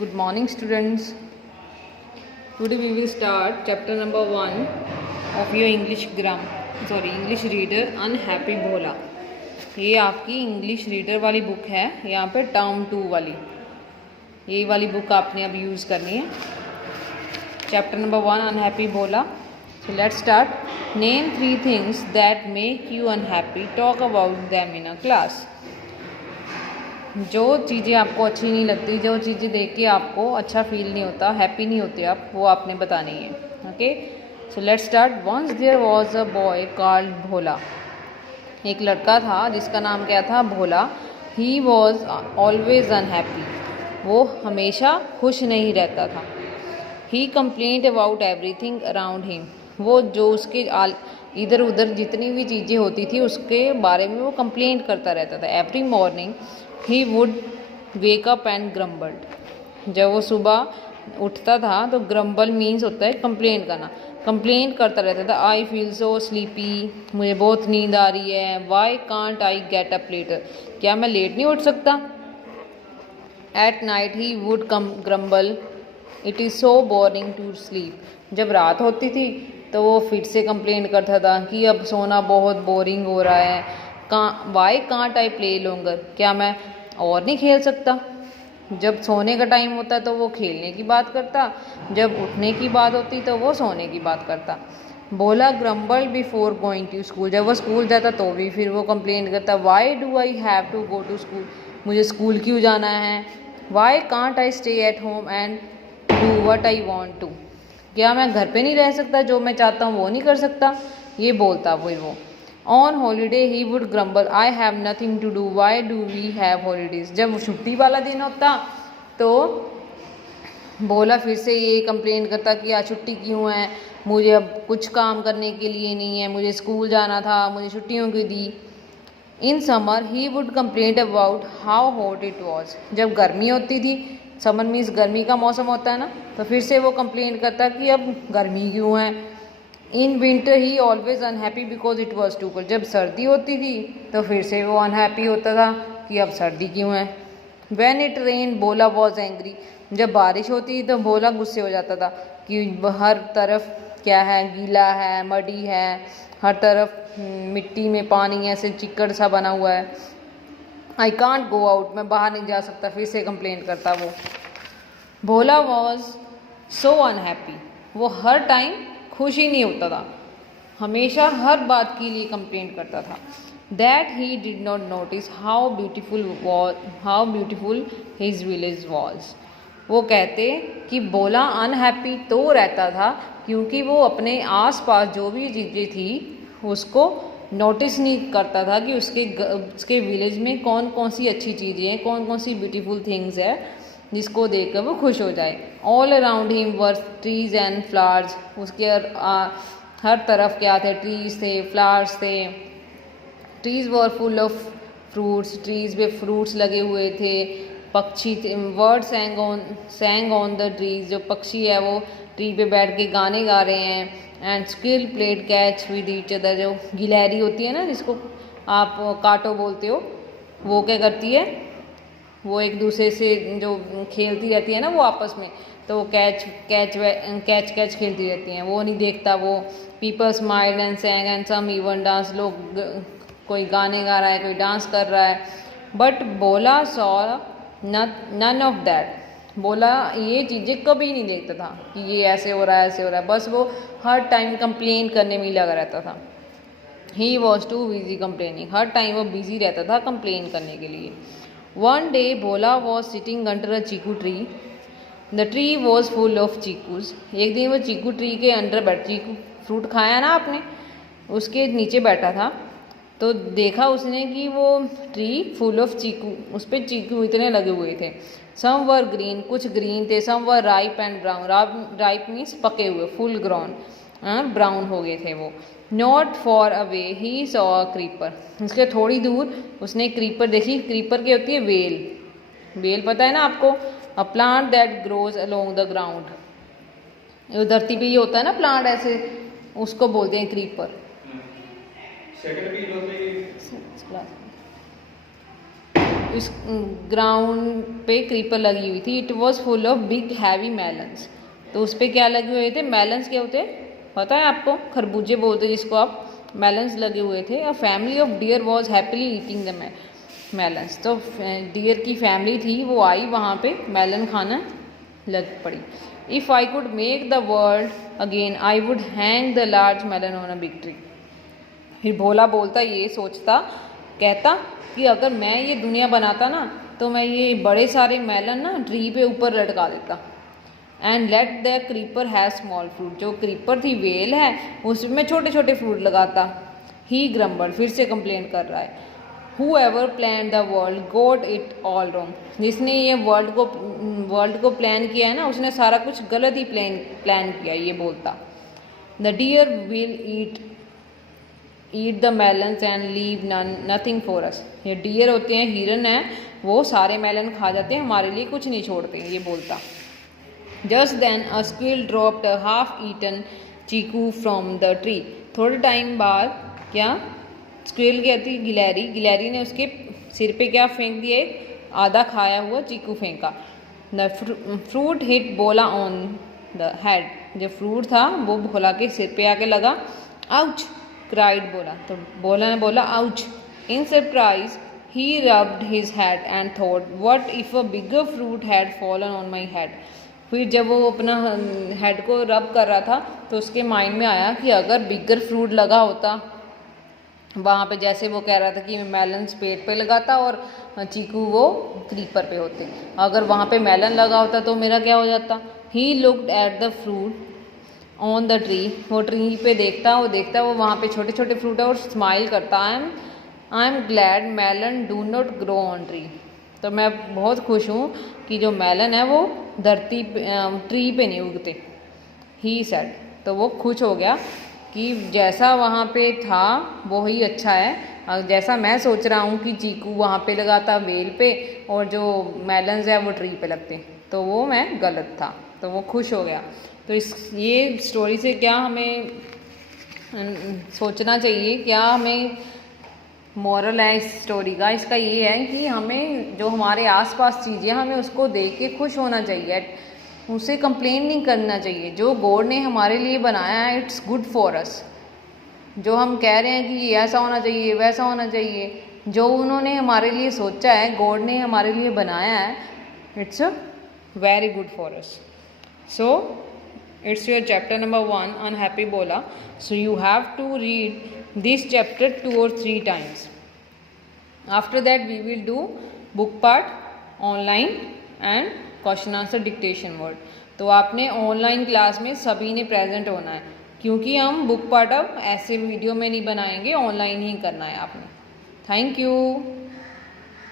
Good morning, students. Today we will start chapter number 1 of your English reader Unhappy Bhola. ये आपकी English reader वाली book है, यहाँ पे टर्म 2 वाली, ये वाली बुक आपने अब यूज़ करनी है. Chapter number 1 unhappy Bhola. So let's start. Name 3 things that make you unhappy. Talk about them in a class. जो चीज़ें आपको अच्छी नहीं लगती, जो चीज़ें देख के आपको अच्छा फील नहीं होता, हैप्पी नहीं होते आप, वो आपने बतानी है. Okay, so let's start. Once there was a boy called Bhola. एक लड़का था जिसका नाम क्या था? Bhola. He was always unhappy. वो हमेशा खुश नहीं रहता था. He complain about everything around him. वो जो उसके इधर उधर जितनी भी चीज़ें होती थी उसके बारे में वो कंप्लेंट करता रहता था. Every morning he would wake up and grumbled. जब वो सुबह उठता था तो ग्रम्बल मीन्स होता है कंप्लेंट करना. कंप्लेंट करता रहता था. I feel so sleepy. मुझे बहुत नींद आ रही है. Why can't I get up later. क्या मैं लेट नहीं उठ सकता? At night he would grumble. It is so boring to sleep. जब रात होती थी तो वो फिर से कंप्लेंट करता था कि अब सोना बहुत बोरिंग हो रहा है. Why can't I play longer. क्या मैं और नहीं खेल सकता? जब सोने का टाइम होता तो वो खेलने की बात करता, जब उठने की बात होती तो वो सोने की बात करता. Bhola grumble before going to school. जब वो स्कूल जाता तो भी फिर वो कंप्लेंट करता. Why do I have to go to school. मुझे स्कूल क्यों जाना है? Why can't I stay at home and do what I want to. क्या मैं घर पे नहीं रह सकता? जो मैं चाहता हूँ वो नहीं कर सकता? ये बोलता वो. On holiday he would grumble. I have nothing to do. Why do we have holidays. जब छुट्टी वाला दिन होता तो भोला फिर से ये कंप्लेन करता कि आज छुट्टी क्यों है, मुझे अब कुछ काम करने के लिए नहीं है, मुझे स्कूल जाना था, मुझे छुट्टियों की दी. In summer he would complain about how hot it was. जब गर्मी होती थी, समर मीन्स गर्मी का मौसम होता है ना, तो फिर से वो कंप्लेन करता कि अब गर्मी क्यों है. In winter he always unhappy because it was too cold. जब सर्दी होती थी तो फिर से वो अनहैप्पी होता था कि अब सर्दी क्यों है. When it rain Bhola was angry. जब बारिश होती तो भोला गुस्से हो जाता था कि हर तरफ क्या है, गीला है, मडी है, हर तरफ मिट्टी में पानी ऐसे चिक्कड़ सा बना हुआ है. I can't go out. मैं बाहर नहीं जा सकता. फिर से कंप्लेंट करता वो. भोला वॉज सो अनहैप्पी. वो हर टाइम खुश ही नहीं होता था, हमेशा हर बात के लिए कंप्लेंट करता था. That he did not notice how beautiful his village was. वो कहते कि भोला अनहैप्पी तो रहता था क्योंकि वो अपने आसपास जो भी चीज़ें थी उसको नोटिस नहीं करता था कि उसके विलेज में कौन कौन सी अच्छी चीज़ें हैं, कौन कौन सी ब्यूटीफुल थिंग्स है जिसको देखकर वो खुश हो जाए. All around him were trees and flowers. उसके हर तरफ क्या थे? ट्रीज थे, फ्लावर्स थे. Trees were full of fruits. Trees पे फ्रूट्स लगे हुए थे. पक्षी थे. Word सैंग on the trees. जो पक्षी है वो ट्री पे बैठ के गाने गा रहे हैं. And skill played catch with each other. जो गिलहरी होती है ना, जिसको आप काटो बोलते हो, वो क्या करती है? वो एक दूसरे से जो खेलती रहती है ना वो आपस में, तो वो कैच खेलती रहती हैं. वो नहीं देखता वो. People smiled and sang and some even dance. लोग कोई गाने गा रहा है, कोई डांस कर रहा है. But Bhola saw none of that. Bhola ये चीज़ें कभी नहीं देखता था कि ये ऐसे हो रहा है, ऐसे हो रहा है. बस वो हर टाइम कंप्लेन करने में ही लगा रहता था. He was too busy complaining. Her time वो बिजी रहता था कंप्लेन करने के लिए. One day Bhola was sitting under a chiku tree. The tree was full of chicus. एक दिन वो चीकू ट्री के अंडर चीकू फ्रूट खाया ना आपने, उसके नीचे बैठा था. तो देखा उसने कि वो ट्री फुल ऑफ चीकू, उस पर चीकू इतने लगे हुए थे. सम वर ग्रीन. कुछ ग्रीन थे. Some were ripe and brown. Ripe means पके हुए, फुल ग्राउंड, ब्राउन हो गए थे वो. Not far away he saw a creeper. उसके थोड़ी दूर उसने क्रीपर देखी. क्रीपर क्या होती है? वेल. वेल पता है ना आपको? A plant that grows along the ground. धरती पे ये होता है ना प्लांट ऐसे, उसको बोलते हैं क्रीपर. इस ग्राउंड पे क्रीपर लगी हुई थी। It was full of big heavy melons. तो उस पर क्या लगे हुए थे? मेलन्स क्या होते हैं पता है आपको? खरबूजे बोलते हैं जिसको आप। मेलन्स लगे हुए थे। A family of deer was happily eating the melons. तो डियर की फैमिली थी, वो आई वहाँ पे मेलन खाना लग पड़ी। If I could make the world again I would hang the large melon on a big tree. फिर भोला बोलता, ये सोचता, कहता कि अगर मैं ये दुनिया बनाता ना तो मैं ये बड़े सारे मेलन ना ट्री पे ऊपर लटका देता। And let the creeper have small fruit. जो क्रीपर थी, वेल है, उसमें छोटे छोटे फ्रूट लगाता। ही ग्रम्बल, फिर से कंप्लेन कर रहा है। Whoever planned the world got it all wrong। जिसने ये वर्ल्ड को प्लान किया है ना, उसने सारा कुछ गलत ही प्लान किया, ये बोलता। The deer will eat the melons and leave nothing for us। ये डियर होते हैं, हिरन है, वो सारे मेलन खा जाते हैं, हमारे लिए कुछ नहीं छोड़ते, ये बोलता। Just then a squirrel dropped a half-eaten chikoo from the tree। थोड़े टाइम बाद क्या स्क्विरल कहती गिलहरी ने उसके सिर पे क्या फेंक दिया? एक आधा खाया हुआ चीकू फेंका। द फ्रूट हिट बोला ऑन द हेड। जो फ्रूट था वो भोला के सिर पे आके लगा। आउच क्राइड बोला। तो बोला ने बोला ouch. In surprise he rubbed his head and thought what if a bigger fruit had fallen on my head. फिर जब वो अपना हेड को रब कर रहा था तो उसके माइंड में आया कि अगर बिगर फ्रूट लगा होता वहाँ पे, जैसे वो कह रहा था कि मेलन्स पेड़ पे लगाता और चीकू वो क्रीपर पे होते, अगर वहाँ पे मेलन लगा होता तो मेरा क्या हो जाता? He looked at the fruit on the tree. वो ट्री पे देखता वो वहाँ पे छोटे छोटे फ्रूट है और स्माइल करता। I am glad melon do not grow on tree. तो मैं बहुत खुश हूँ कि जो मेलन है वो धरती ट्री पे नहीं उगते। He said. तो वो खुश हो गया कि जैसा वहाँ पे था वो ही अच्छा है। जैसा मैं सोच रहा हूँ कि चीकू वहाँ पे लगाता वेल पे और जो मेलन्स है वो ट्री पे लगते, तो वो मैं गलत था। तो वो खुश हो गया। तो ये स्टोरी से क्या हमें सोचना चाहिए, क्या हमें मॉरल है इस स्टोरी का? इसका ये है कि हमें जो हमारे आसपास चीज़ें, हमें उसको देख के खुश होना चाहिए, उसे कंप्लेन नहीं करना चाहिए। जो गॉड ने हमारे लिए बनाया है, इट्स गुड फॉर अस। जो हम कह रहे हैं कि ऐसा होना चाहिए, वैसा होना चाहिए, जो उन्होंने हमारे लिए सोचा है, गॉड ने हमारे लिए बनाया है, it's a very good for us. So it's your chapter number 1 on Happy Bola. So you have to read this chapter 2 or 3 times. After that we will do book part online and question answer dictation word. तो आपने online class में सभी ने present होना है, क्योंकि हम book part अब ऐसे वीडियो में नहीं बनाएंगे, ऑनलाइन ही करना है आपने। Thank you.